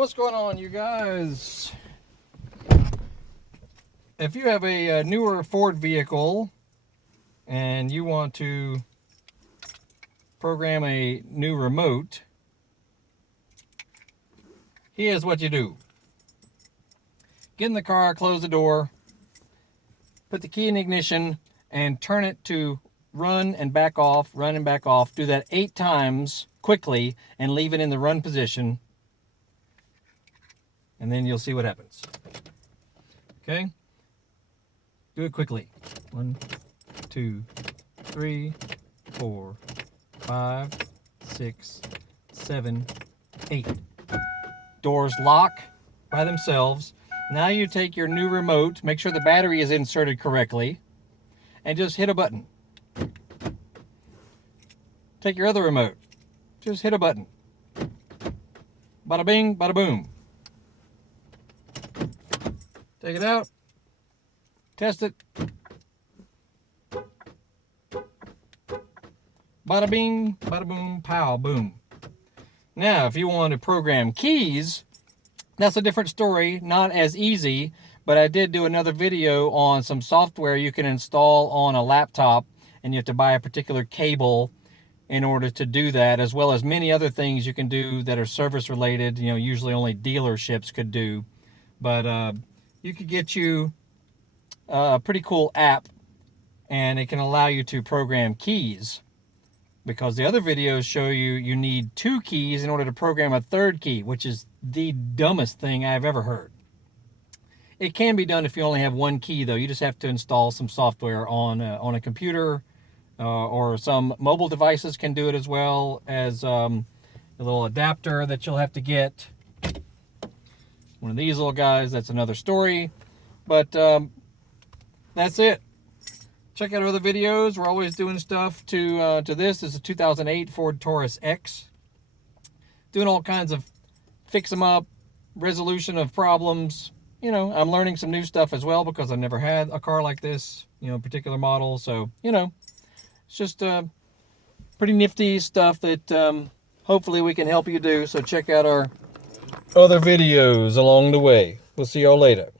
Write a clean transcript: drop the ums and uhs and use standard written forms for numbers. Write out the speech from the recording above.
What's going on, you guys? If you have a newer Ford vehicle and you want to program a new remote, here's what you do. Get in the car, close the door, put the key in ignition, and turn it to run and back off, run and back off. Do that 8 times quickly and leave it in the run position. And then you'll see what happens. Okay? Do it quickly. 1, 2, 3, 4, 5, 6, 7, 8. Doors lock by themselves. Now you take your new remote, make sure the battery is inserted correctly, and just hit a button. Take your other remote, just hit a button. Bada bing, bada boom. Take it out, test it. Bada bing, bada boom, pow, boom. Now, if you want to program keys, that's a different story, not as easy, but I did do another video on some software you can install on a laptop, and you have to buy a particular cable in order to do that, as well as many other things you can do that are service related, usually only dealerships could do. But you could get you a pretty cool app, and it can allow you to program keys, because the other videos show you need 2 keys in order to program a 3rd key, which is the dumbest thing I've ever heard. It can be done if you only have 1 key, though. You just have to install some software on a computer, or some mobile devices can do it, as well as a little adapter that you'll have to get. One of these little guys, that's another story. But that's it. Check out our other videos. We're always doing stuff to this. This is a 2008 Ford Taurus X. Doing all kinds of fix them up, resolution of problems. I'm learning some new stuff as well, because I've never had a car like this, particular model. So, it's just pretty nifty stuff that hopefully we can help you do. So check out our other videos along the way. We'll see y'all later.